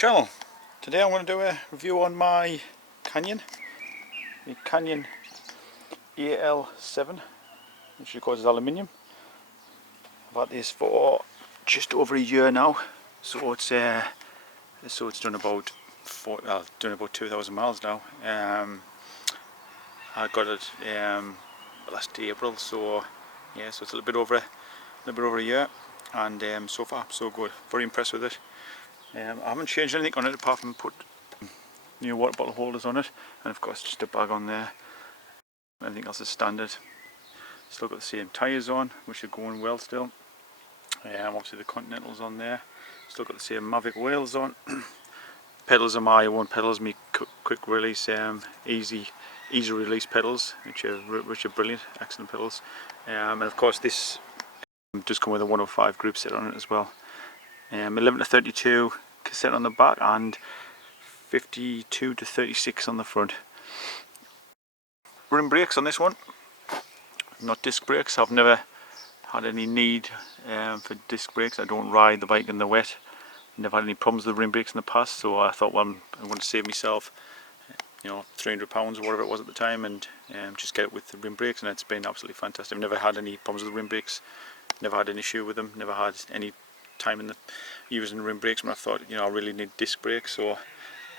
channel. Today I'm going to do a review on my Canyon, the Canyon AL7, which records as aluminium. I've had this for just over a year now, so it's done about 2,000 miles now. I got it last April, so yeah, so it's a little bit over a year, and so far so good. Very impressed with it. I haven't changed anything on it apart from put new water bottle holders on it, and of course just a bag on there. Everything else is standard. Still got the same tyres on, which are going well still. Obviously the Continentals on there. Still got the same Mavic wheels on. Pedals are my own pedals, me quick release, easy release pedals, which are brilliant, excellent pedals. And of course this does come with a 105 group set on it as well. 11 to 32 cassette on the back and 52 to 36 on the front. Rim brakes on this one, not disc brakes. I've never had any need for disc brakes. I don't ride the bike in the wet. Never had any problems with the rim brakes in the past, so I thought, well, I'm going to save myself, £300 or whatever it was at the time, and just get it with the rim brakes, and it's been absolutely fantastic. I've never had any problems with the rim brakes, never had an issue with them, never had any time in using rim brakes when I thought, I really need disc brakes. So I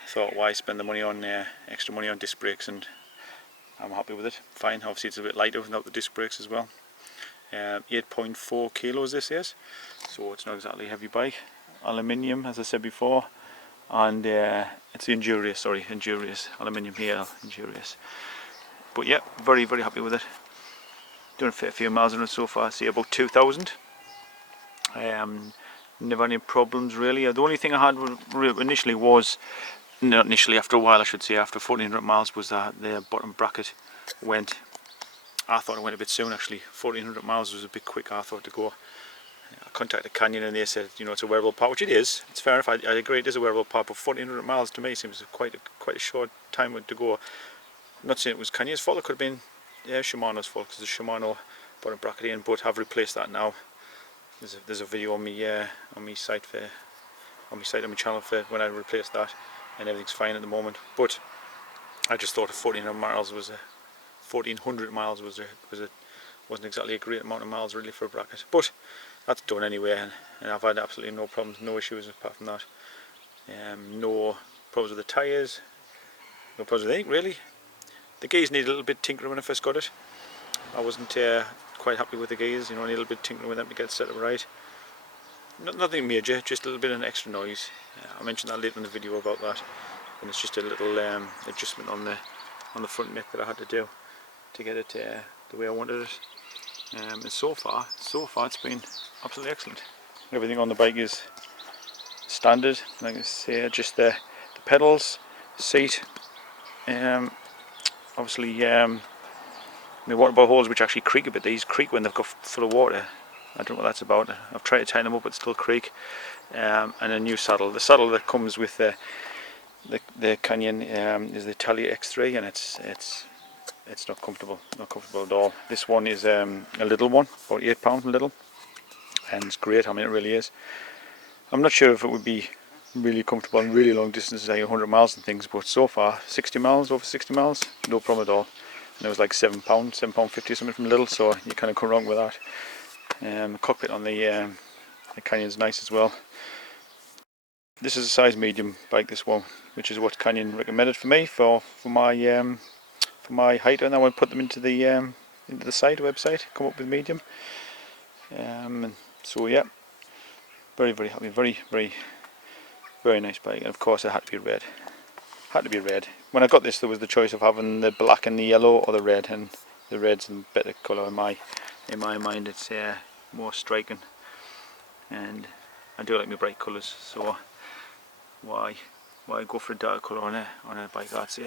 thought, why spend the money on extra money on disc brakes, and I'm happy with it. Fine. Obviously it's a bit lighter without the disc brakes as well. 8.4 kilos this is, so it's not exactly a heavy bike. Aluminium, as I said before, and it's the Endurace aluminium here, Endurace. But yeah, very happy with it. Done a fair few miles on it so far. See about 2,000. Never any problems really. The only thing I had initially was, not initially, after a while I should say, after 1,400 miles, was that the bottom bracket went. I thought it went a bit soon actually. 1,400 miles was a bit quick, I thought, to go. I contacted Canyon and they said, it's a wearable part, which it is. It's fair enough, I agree it is a wearable part, but 1,400 miles to me seems quite a short time to go. I'm not saying it was Canyon's fault, it could have been Shimano's fault, because the Shimano bottom bracket in, but I've replaced that now. There's a video on my site on my channel for when I replaced that, and everything's fine at the moment. But I just thought 1,400 miles wasn't exactly a great amount of miles really for a bracket, but that's done anyway, and I've had absolutely no problems, no issues apart from that. No problems with the tyres, no problems with anything really. The gears need a little bit tinkering when I first got it. I wasn't quite happy with the gears, need a little bit of tinkering with them to get it set up right. Nothing major, just a little bit of an extra noise. I mentioned that later in the video about that, and it's just a little adjustment on the front neck that I had to do to get it the way I wanted it. And so far it's been absolutely excellent. Everything on the bike is standard, like I say, just the pedals, seat, obviously the water bottle holes, which actually creak a bit. These creak when they've got full of water. I don't know what that's about. I've tried to tighten them up, but still creak. And a new saddle. The saddle that comes with the Canyon is the Italia X3, and it's not comfortable at all. This one is a little one, about £8 little, and it's great. I mean, it really is. I'm not sure if it would be really comfortable on really long distances, like 100 miles and things, but so far over 60 miles, no problem at all. And it was like £7.50 or something from Lidl, so you kind of come wrong with that. The cockpit on the Canyon's nice as well. This is a size medium bike, this one, which is what Canyon recommended for me for my height, and I want to put them into the site website, come up with medium. So yeah, very happy, very nice bike, and of course it had to be red. When I got this, there was the choice of having the black and the yellow or the red, and the red's a better colour in my mind. It's more striking, and I do like my bright colours, so why go for a darker colour on a bike that's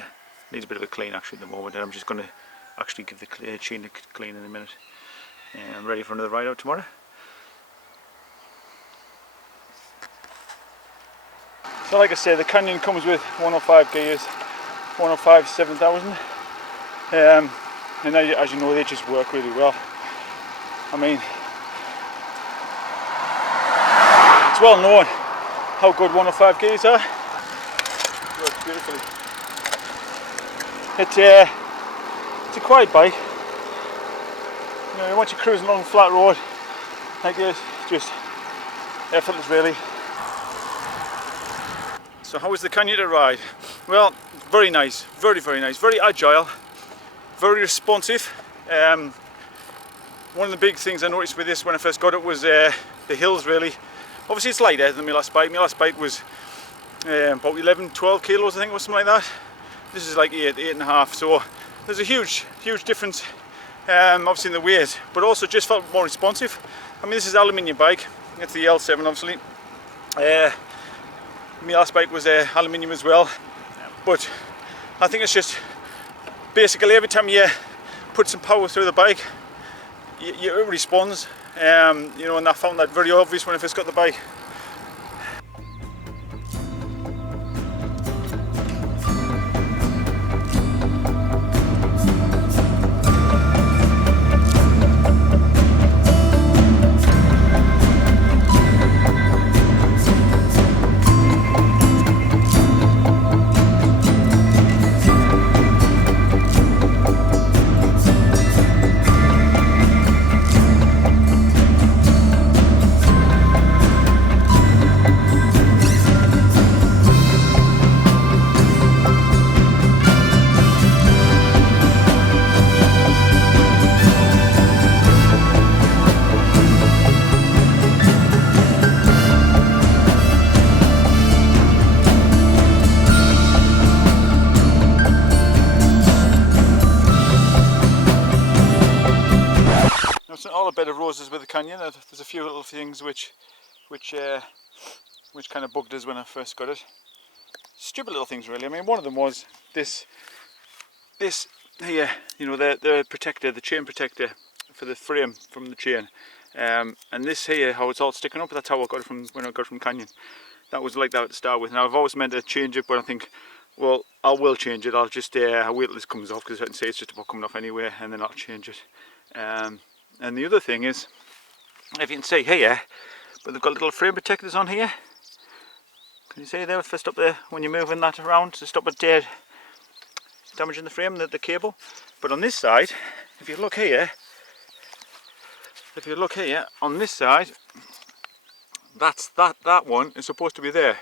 needs a bit of a clean actually at the moment, and I'm just going to actually give the chain a clean in a minute. I'm ready for another ride out tomorrow. So like I said, the Canyon comes with 105 gears, 105 7000, and as you know, they just work really well. I mean, it's well known how good 105 gears are. works beautifully. It's a quiet bike. You know, once you're cruising along a flat road like this, just effortless really. So how was the Canyon to ride? Well, very nice, very nice, very agile, very responsive. One of the big things I noticed with this when I first got it was the hills really. Obviously it's lighter than my last bike. My last bike was about 11-12 kilos I think, or something like that. This is like 8.5, so there's a huge difference obviously in the weight, but also just felt more responsive. I mean, this is an aluminium bike, it's the L7 obviously. My last bike was aluminium as well, but I think it's just basically every time you put some power through the bike, it responds. You know, and I found that very obvious when I first got the bike. It's not all a bed of roses with the Canyon. There's a few little things which kind of bugged us when I first got it. Stupid little things really. I mean, one of them was this here, you know, the protector, the chain protector for the frame from the chain, and this here, how it's all sticking up. That's how I got it from when I got it from Canyon. That was like that to start with. Now I've always meant to change it, but I think, well, I will change it. I'll just I'll wait till this comes off, because I can say it's just about coming off anyway, and then I'll change it. And the other thing is, if you can see here, but they've got little frame protectors on here. Can you see there, first up there, when you're moving that around to stop it damaging the frame, the cable. But on this side, if you look here, on this side, that one is supposed to be there.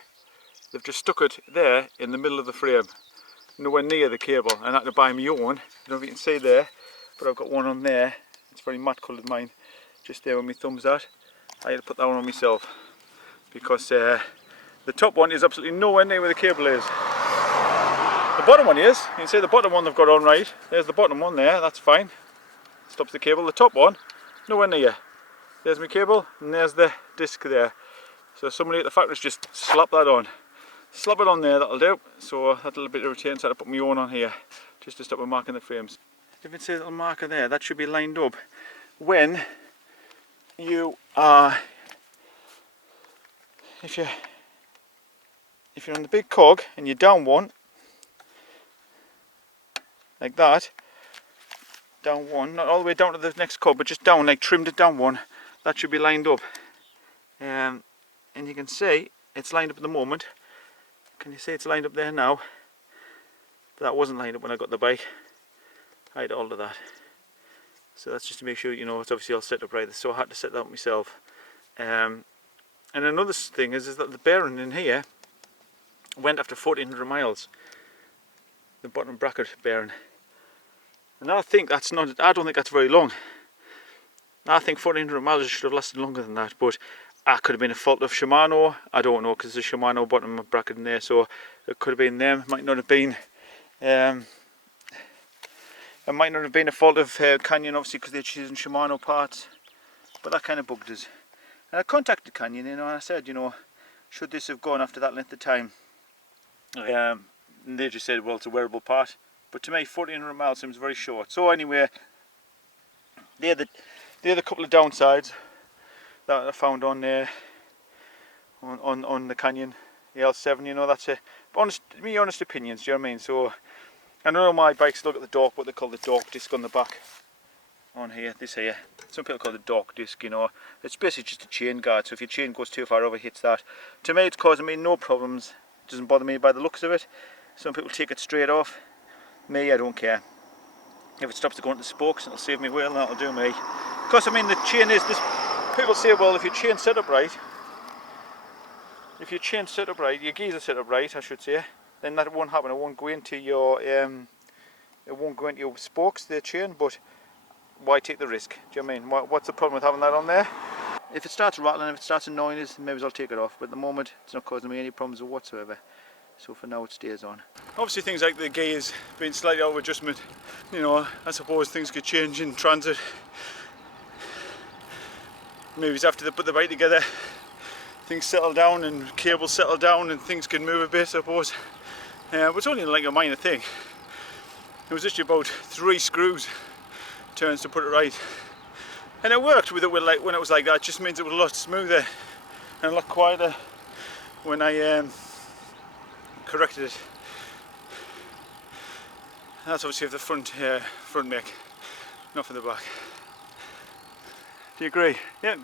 They've just stuck it there in the middle of the frame, nowhere near the cable, and I had to buy my own. I don't know if you can see there, but I've got one on there. It's very matte coloured, mine, just there where my thumb's at. I had to put that one on myself, because the top one is absolutely nowhere near where the cable is. The bottom one is. You can see the bottom one they've got on right. There's the bottom one there, that's fine. Stops the cable. The top one, nowhere near. There's my cable, and there's the disc there. So somebody at the factory's just slap that on. Slap it on there, that'll do. So that's a little bit irritating, so I had to put my own on here, just to stop it marking the frames. If you see a little marker there, that should be lined up when you are, if you're on the big cog and you're down one, like that, down one, not all the way down to the next cog, but just down, like trimmed it down one, that should be lined up. And you can see it's lined up at the moment. Can you see it's lined up there now? But that wasn't lined up when I got the bike. I had to alter that. So that's just to make sure, you know, it's obviously all set up right. So I had to set that up myself. And another thing is that the bearing in here went after 1400 miles. The bottom bracket bearing. And I think that's not, I don't think that's very long. I think 1400 miles should have lasted longer than that, but that could have been a fault of Shimano. I don't know, because there's a Shimano bottom bracket in there, so it could have been them. It might not have been a fault of Canyon, obviously, because they're choosing Shimano parts, but that kind of bugged us. And I contacted Canyon, you know, and I said, you know, should this have gone after that length of time? And they just said, well, it's a wearable part. But to me, 1400 miles seems very short. So anyway, they're the couple of downsides that I found on there, on the Canyon, the L7. You know, that's my honest opinions. Do you know what I mean? So I know my bikes look at the dork, what they call the dork disc on the back. On here, this here. Some people call it the dork disc. You know, it's basically just a chain guard. So if your chain goes too far over, hits that. To me, it's causing me no problems doesn't bother me by the looks of it. Some people take it straight off. Me, I don't care. If it stops to go into the spokes, it'll save me wheel and that'll do me. Because I mean the chain is this. People say, well, if your chain set up right, your gears are set up right, I should say, then that won't happen. It won't go into your spokes, the chain. But why take the risk? Do you know what I mean? What's the problem with having that on there? If it starts rattling, if it starts annoying us, maybe I'll take it off. But at the moment, it's not causing me any problems whatsoever. So for now, it stays on. Obviously, things like the gears being slightly out of adjustment, you know, I suppose things could change in transit. Maybe it's after they put the bike together, things settle down and cables settle down and things can move a bit, I suppose. But it's only like a minor thing. It was just about 3 screws turns to put it right. And it worked with it when it was like that. It just means it was a lot smoother and a lot quieter when I corrected it. That's obviously for the front make, not for the back. Do you agree? Yeah.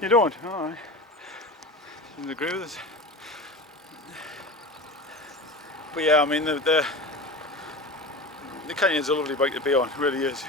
You don't? Alright. You agree with us? But yeah, I mean the Canyon's a lovely bike to be on, it really is.